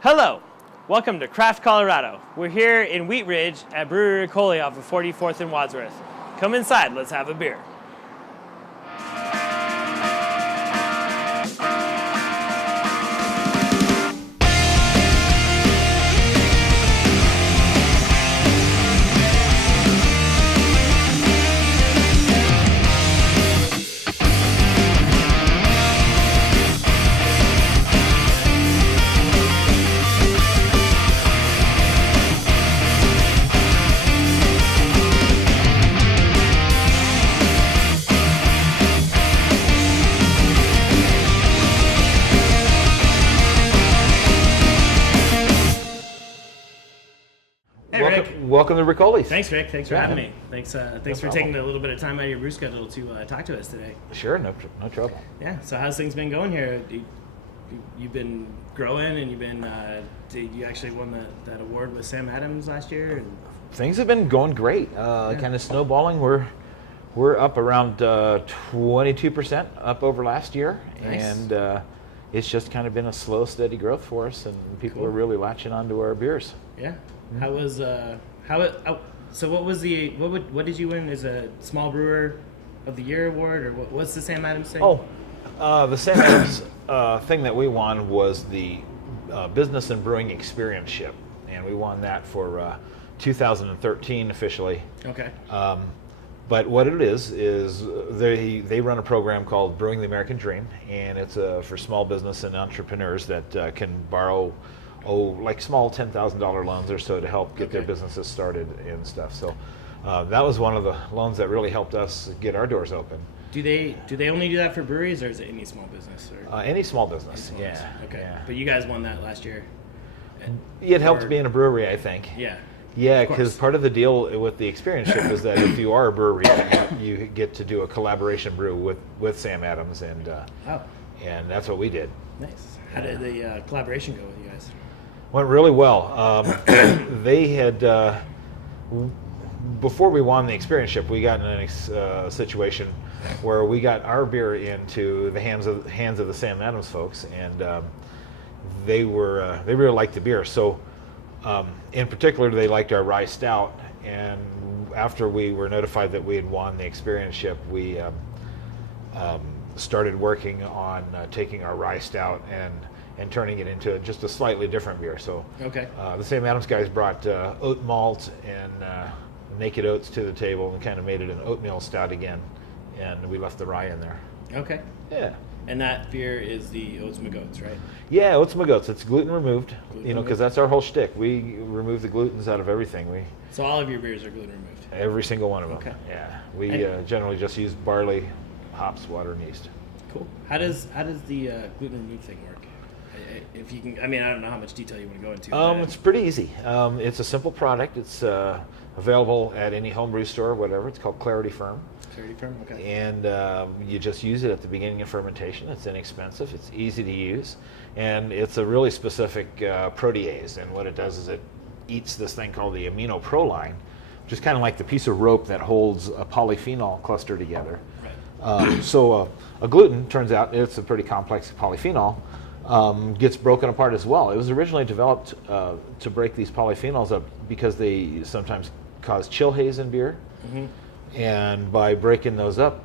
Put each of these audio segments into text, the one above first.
Hello, welcome to Craft Colorado. We're here in Wheat Ridge at Brewery Rickoli off of 44th and Wadsworth. Come inside, let's have a beer. Welcome to Rickoli's. Thanks, Rick. Thanks for having me. Thanks for taking a little bit of time out of your brew schedule to talk to us today. Sure, no trouble. Yeah. So how's things been going here? You've been growing, and you actually won that award with Sam Adams last year. And things have been going great. Kind of snowballing. We're up around 22% up over last year, nice. And it's just kind of been a slow, steady growth for us, and people are really latching onto our beers. Yeah. So what did you win as a small brewer of the year award, or what's the Sam Adams thing? The Sam Adams thing that we won was the Business and Brewing Experience-ship, and we won that for 2013 officially. Okay. But what it is they run a program called Brewing the American Dream, and it's for small business and entrepreneurs that can borrow like small $10,000 loans or so to help get their businesses started and stuff. So that was one of the loans that really helped us get our doors open. Do they only do that for breweries, or is it any small business? Any small business. Business. Okay. Yeah. But you guys won that last year. It helped being a brewery, I think. Yeah. Yeah, because part of the deal with the experience-ship is that if you are a brewery, you get to do a collaboration brew with Sam Adams, and that's what we did. Nice. How did the collaboration go with you guys? Went really well. They had, before we won the experience-ship, we got in a situation where we got our beer into the hands of the Sam Adams folks, and they really liked the beer. So, in particular, they liked our rye stout. And after we were notified that we had won the experience-ship, we started working on taking our rye stout and turning it into just a slightly different beer. So the Sam Adams guys brought oat malt and naked oats to the table and kind of made it an oatmeal stout again, and we left the rye in there. Okay. Yeah. And that beer is the Oats McGoats, right? Yeah, Oats McGoats. It's gluten removed, because that's our whole shtick. We remove the glutens out of everything. So all of your beers are gluten removed? Every single one of them. Okay. Yeah. We generally just use barley, hops, water, and yeast. Cool. How does the gluten removed thing work? If you can, I don't know how much detail you want to go into. It's pretty easy. It's a simple product. It's available at any homebrew store, whatever. It's called Clarity Firm. Clarity Firm, okay. And you just use it at the beginning of fermentation. It's inexpensive. It's easy to use, and it's a really specific protease. And what it does is it eats this thing called the aminoproline, which is kind of like the piece of rope that holds a polyphenol cluster together. Right. So a gluten, turns out, it's a pretty complex polyphenol. Gets broken apart as well. It was originally developed to break these polyphenols up because they sometimes cause chill haze in beer. Mm-hmm. And by breaking those up,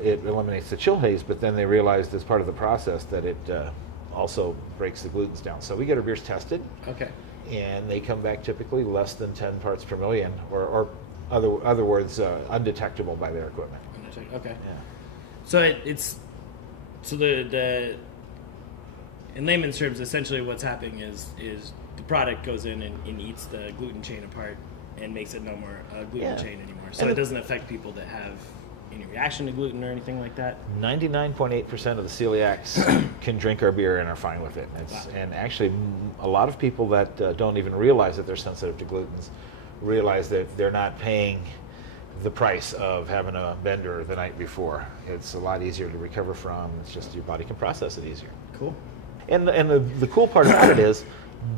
it eliminates the chill haze, but then they realized as part of the process that it also breaks the glutens down. So we get our beers tested. Okay. And they come back typically less than 10 parts per million, or other words, undetectable by their equipment. Okay. Yeah. So the in layman's terms, essentially what's happening is the product goes in and eats the gluten chain apart and makes it no more a gluten chain anymore. So it doesn't affect people that have any reaction to gluten or anything like that? 99.8% of the celiacs can drink our beer and are fine with it. And actually, a lot of people that don't even realize that they're sensitive to glutens realize that they're not paying the price of having a bender the night before. It's a lot easier to recover from. It's just your body can process it easier. Cool. And the cool part about it is,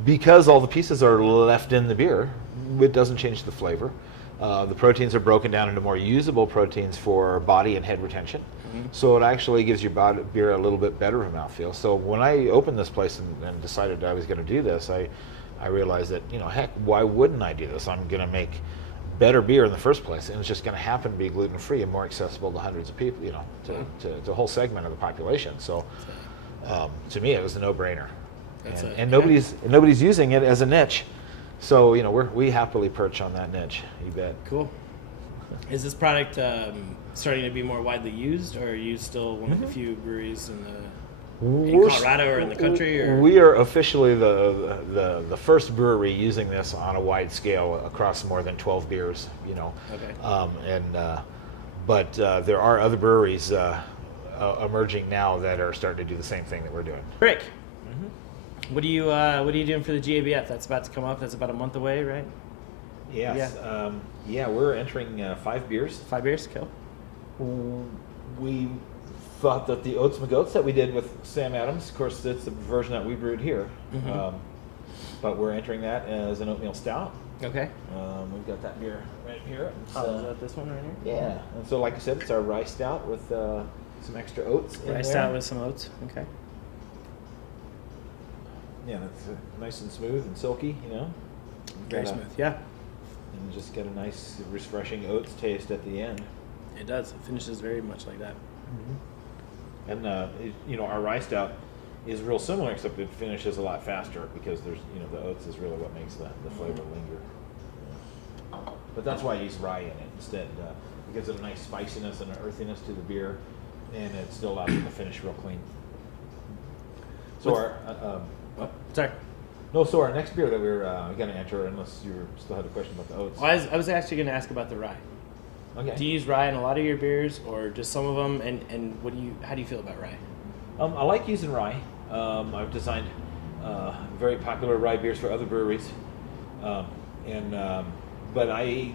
because all the pieces are left in the beer, it doesn't change the flavor. The proteins are broken down into more usable proteins for body and head retention. So it actually gives your beer a little bit better of a mouthfeel. So when I opened this place and decided I was going to do this, I realized that, heck, why wouldn't I do this? I'm going to make better beer in the first place, and it's just going to happen to be gluten-free and more accessible to hundreds of people, to a whole segment of the population. So to me, it was a no-brainer. And nobody's using it as a niche. So, we happily perch on that niche. You bet. Cool. Is this product starting to be more widely used, or are you still one of the few breweries in Colorado or in the country? Or? We are officially the first brewery using this on a wide scale across more than 12 beers. Okay. But there are other breweries emerging now that are starting to do the same thing that we're doing. Rick, what are you doing for the GABF? That's about to come up. That's about a month away, right? Yes. Yeah, we're entering 5 beers. 5 beers, cool. We thought that the Oats McGoats that we did with Sam Adams, of course, it's the version that we brewed here. But we're entering that as an oatmeal stout. Okay. We've got that beer right here. Is that this one right here? Yeah. And so, like I said, it's our rye stout with some extra oats in there. Rye stout with some oats. Okay. Yeah, that's nice and smooth and silky, Very smooth, yeah. And just get a nice, refreshing oats taste at the end. It does. It finishes very much like that. And our rye stout is real similar, except it finishes a lot faster because there's the oats is really what makes the flavor linger. But that's why I use rye in it instead. It gives it a nice spiciness and an earthiness to the beer, and it still allows it to finish real clean. So our next beer that we're going to enter, unless you still had a question about the oats. Well, I was actually going to ask about the rye. Okay. Do you use rye in a lot of your beers, or just some of them? And how do you feel about rye? I like using rye. I've designed very popular rye beers for other breweries, but I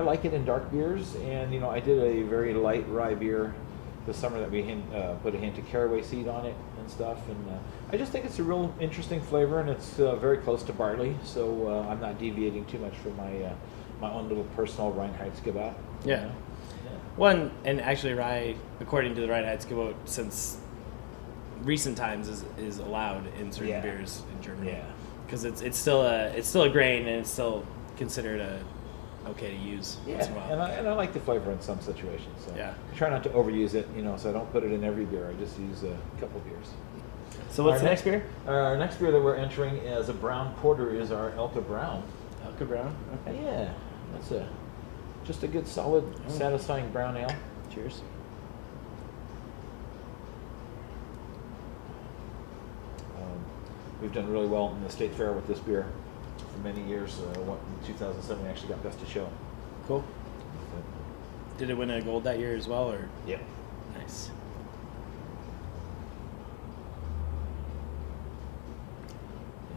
like it in dark beers. And I did a very light rye beer this summer that we put a hint of caraway seed on it and stuff. And I just think it's a real interesting flavor, and it's very close to barley. So I'm not deviating too much from my own little personal Reinheitsgebot. Yeah. One, and actually rye, according to the Reinheitsgebot, since recent times is allowed in certain beers in Germany. Yeah. Because it's still a grain, and it's still considered okay to use once in a while. And I like the flavor in some situations. So yeah. I try not to overuse it, so I don't put it in every beer. I just use a couple beers. So what's the next beer? Our next beer that we're entering as a brown porter is our Elka Brown. Elka Brown? Okay. Yeah. That's just a good, solid, satisfying brown ale. Cheers. We've done really well in the state fair with this beer for many years. In 2007, we actually got best of show. Cool. Did it win a gold that year as well, or? Yeah. Nice.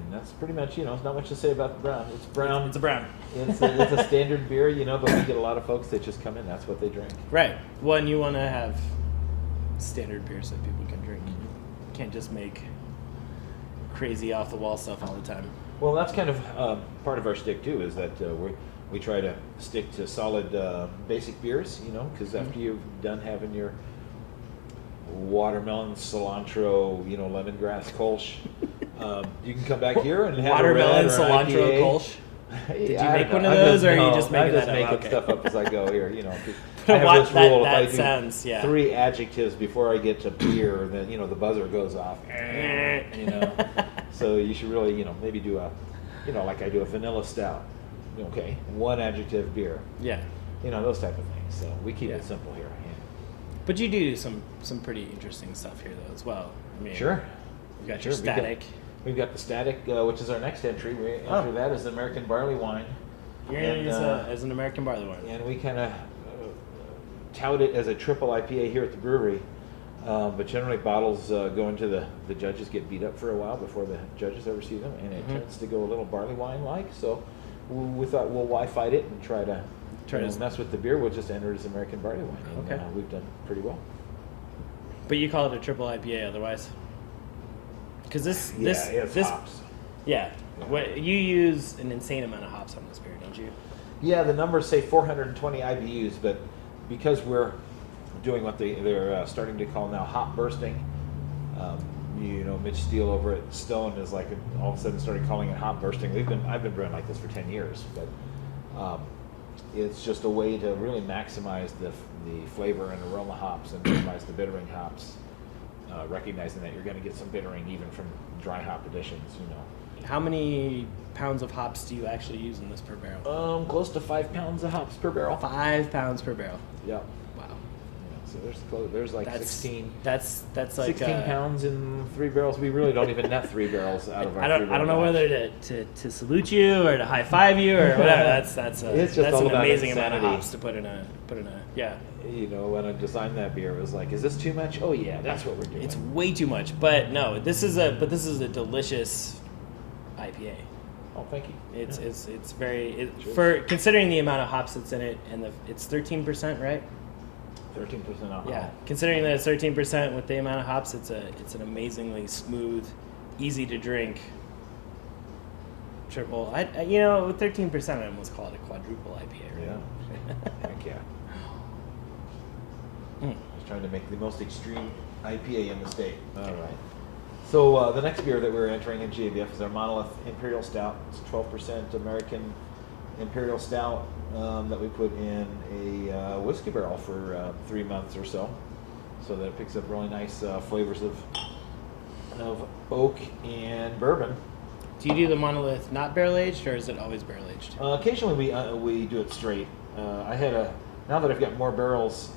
And that's pretty much, there's not much to say about the brown. It's brown. It's a brown. It's a standard beer, but we get a lot of folks that just come in. That's what they drink. Right. Well, and you want to have standard beers that people can drink. You can't just make crazy off-the-wall stuff all the time. Well, that's kind of part of our shtick, too, is that we try to stick to solid basic beers, because after you've done having your watermelon, cilantro, lemongrass Kolsch, you can come back here and have watermelon, a red or an cilantro, IPA. Kolsch. Did you make one of those, or are you just making that up? I'm just making Okay. stuff up as I go here. I have this rule: if I do sounds, 3 adjectives before I get to beer, then the buzzer goes off. So you should really maybe do a like I do a vanilla stout. Okay, 1 adjective beer. Yeah. Those type of things. So we keep it simple here. Yeah. But you do some pretty interesting stuff here though as well. I mean, Sure. You got your static. We've got the Static, which is our next entry. We enter that as an American barley wine. As an American barley wine. And we kind of tout it as a triple IPA here at the brewery. But generally bottles go into the judges get beat up for a while before the judges ever see them. And it tends to go a little barley wine-like. So we thought, well, why fight it and try to mess with the beer? We'll just enter it as American barley wine. And we've done pretty well. But you call it a triple IPA otherwise? Because this hops. Yeah. What you use an insane amount of hops on this beer, don't you? Yeah, the numbers say 420 IBUs, but because we're doing what they're starting to call now hop bursting. Mitch Steele over at Stone is like all of a sudden started calling it hop bursting. I've been brewing like this for 10 years, but it's just a way to really maximize the flavor and aroma hops and minimize the bittering hops, recognizing that you're going to get some bittering even from dry hop additions. How many pounds of hops do you actually use in this per barrel? Close to 5 pounds of hops per barrel. 5 pounds per barrel. Yep. Wow. Yeah, so there's like 16. That's like 16 pounds in 3 barrels. We really don't even net 3 barrels out of our. I don't know whether to salute you or to high five you or whatever. That's an amazing amount of hops to put in a yeah. When I designed that beer, it was like, is this too much? Oh yeah, that's what we're doing. It's way too much, but no, this is a delicious IPA. Oh, thank you. It's very for considering the amount of hops that's in it, and it's 13%, right? 13% alcohol. Yeah, considering that it's 13% with the amount of hops, it's an amazingly smooth, easy to drink triple. With 13%, I almost call it a quadruple IPA. Right? Yeah. Heck yeah. I was trying to make the most extreme IPA in the state. All right. So the next beer that we're entering in GABF is our Monolith Imperial Stout. It's 12% American Imperial Stout that we put in a whiskey barrel for 3 months or so that it picks up really nice flavors of oak and bourbon. Do you do the Monolith not barrel aged, or is it always barrel aged? Occasionally we do it straight. Now that I've got more barrels,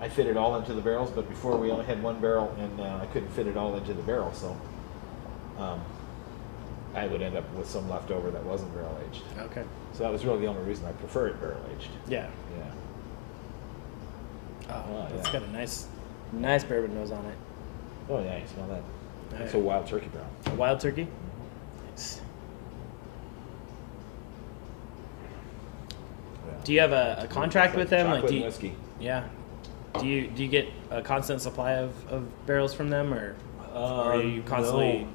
I fit it all into the barrels, but before we only had 1 barrel, and I couldn't fit it all into the barrel, so I would end up with some left over that wasn't barrel aged. Okay. So that was really the only reason I prefer it barrel aged. Yeah. Yeah. Oh, it's got a nice bourbon nose on it. Oh yeah, you smell that. That's a wild turkey barrel. A wild turkey? Nice. Yeah. Do you have a contract with them? Chocolate and whiskey. Yeah. Do you get a constant supply of barrels from them, or are you constantly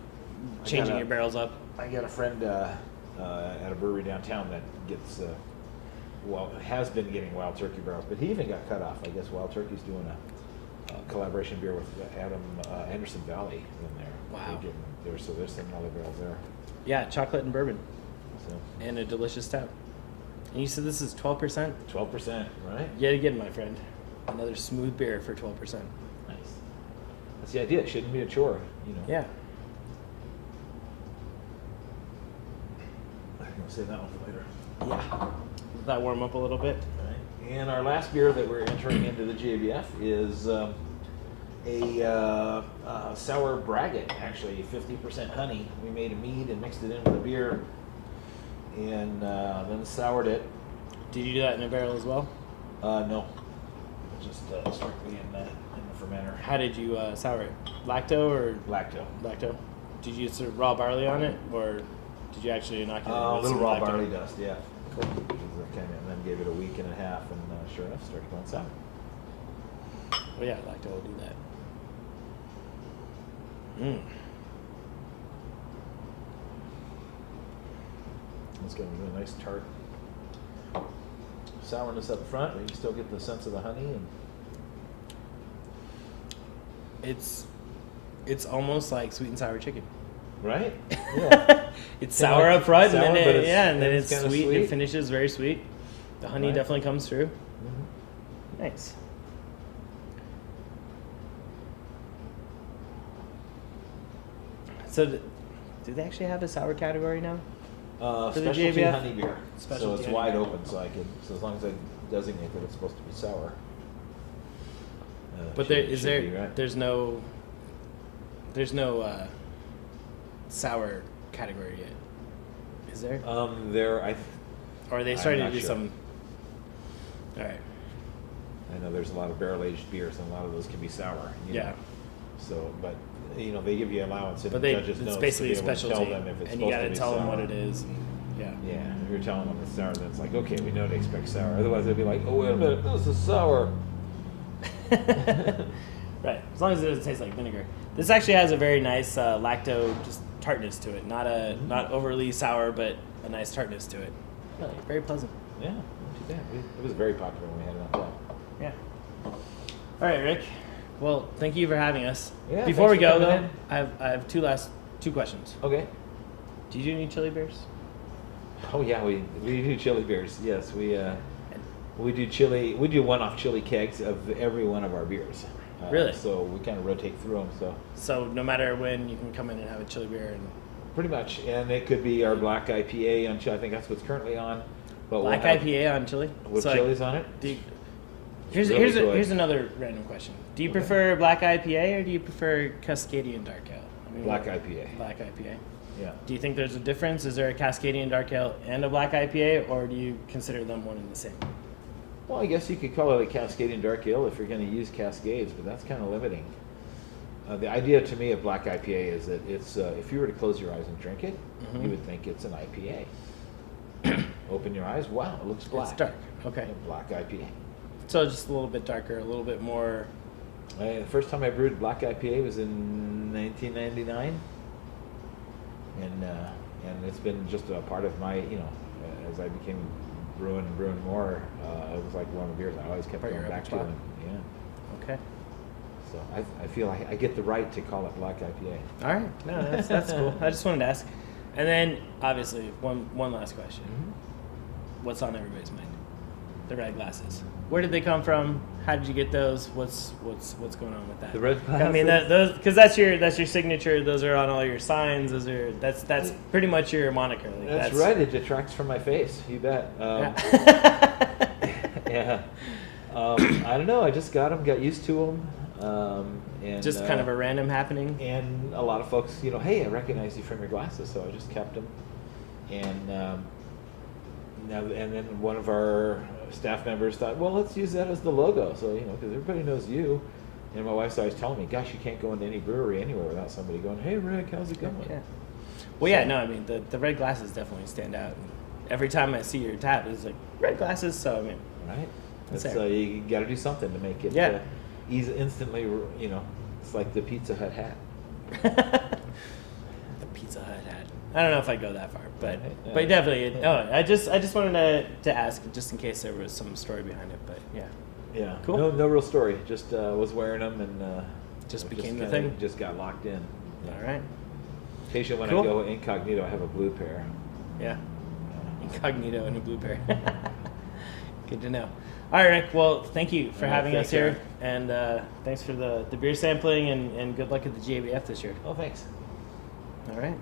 changing your barrels up? I got a friend at a brewery downtown that gets has been getting wild turkey barrels, but he even got cut off. I guess Wild Turkey's doing a collaboration beer with Anderson Valley in there. Wow. So there's some other barrels there. Yeah, chocolate and bourbon, So and a delicious stout. And you said this is 12%? 12%, right? Yet again, my friend. Another smooth beer for 12%. Nice. That's the idea. It shouldn't be a chore, Yeah. I'm going to save that one for later. Yeah. Let that warm up a little bit. All right. And our last beer that we're entering into the GABF is a sour braggot, actually, 50% honey. We made a mead and mixed it in with a beer, and then soured it. Did you do that in a barrel as well? No. Just strictly in the fermenter. How did you sour it? Lacto or? Lacto. Lacto. Did you sort of raw barley on it, or did you actually inoculate it A with little some raw lacto? barley dust, yeah. Cool. And then gave it a week and a half, and sure enough, started going sour. Oh yeah, lacto will do that. It's got a really nice tart sourness up front, but you still get the sense of the honey. And It's almost like sweet and sour chicken. right? Yeah. It's sour up front, sour, and then but it's kinda sweet. It finishes very sweet. The honey Right. definitely comes through. Mm-hmm. Nice. So, do they actually have a sour category now? For the Specialty GABF? honey beer. Specialty So it's honey wide beer. open, so as long as I designate that it's supposed to be sour. But there's no sour category yet, is there? Or are they starting to not do sure. some? All right. I know there's a lot of barrel aged beers, and a lot of those can be sour. Yeah. Know. So, but they give you allowance, and But the judges it's know basically a to be able to specialty, tell them if it's and you got to supposed tell be them what sour. it is. And, yeah. Yeah, if you're telling them it's sour, then it's like, okay, we know to expect sour. Otherwise, they'd be like, oh, wait a minute, this is sour. Right. As long as it doesn't taste like vinegar. This actually has a very nice lacto just tartness to it. Not overly sour, but a nice tartness to it. Really, very pleasant. Yeah, not too bad. It was very popular when we had it on tap. Yeah. All right, Rick. Well, thank you for having us. Yeah, Before we thanks for go, coming though, I have two questions. Okay. Do you do any chili beers? Oh yeah, we do chili beers. Yes, we do chili. We do one-off chili kegs of every one of our beers. Really? So we kind of rotate through them. So no matter when, you can come in and have a chili beer. And Pretty much, and it could be our black IPA on chili. I think that's what's currently on. But black we'll have, IPA on chili? with So, chilies on it. Here's another random question. Do you prefer black IPA or do you prefer Cascadian Dark Ale? I mean, Black IPA. Black IPA. Yeah. Do you think there's a difference? Is there a Cascadian Dark Ale and a Black IPA, or do you consider them one and the same? Well, I guess you could call it a Cascadian Dark Ale if you're going to use Cascades, but that's kind of limiting. The idea to me of black IPA is that it's if you were to close your eyes and drink it, Mhm. you would think it's an IPA. Open your eyes, wow, it looks black. It's dark. Okay. Yeah, black IPA. So just a little bit darker, a little bit more. The first time I brewed black IPA was in 1999, and it's been just a part of my, as I became brewing more, it was like one of the beers I always kept Part of going your back to. repertoire. And, yeah. Okay. So I feel I get the right to call it black IPA. All right. No, that's cool. I just wanted to ask. And then, obviously, one last question. Mm-hmm. What's on everybody's mind? The red glasses. Where did they come from? How did you get those? What's going on with that? The red I mean, those because that's your signature. Those are on all your signs. That's pretty much your moniker. Like, That's right. It detracts from my face. You bet. Yeah. Yeah. I don't know. I just got them. Got used to them. And Just kind of a random happening. And a lot of folks, hey, I recognize you from your glasses, so I just kept them. And and then one of our staff members thought, well, let's use that as the logo. So because everybody knows you. And my wife's always telling me, gosh, you can't go into any brewery anywhere without somebody going, hey, Rick, how's it going? Yeah. Well, yeah, no, I mean, the red glasses definitely stand out. Every time I see your tap, it's like red glasses. So I mean, Right. That's It's, fair. you got to do something to make it easy instantly. It's like the Pizza Hut hat. the Pizza Hut hat. I don't know if I go that far, but Yeah. but definitely. No, I just wanted to ask just in case there was some story behind it. But yeah, Yeah. Cool. No real story. Just was wearing them and Just it became the kinda thing. Just got locked in. all right. Occasionally when Cool. I go incognito, I have a blue pair. Yeah, incognito and a blue pair. Good to know. All right, Rick. Well, thank you for All right, having us thanks, here, Erin. and thanks for the beer sampling, and good luck at the GABF this year. Oh, thanks. All right.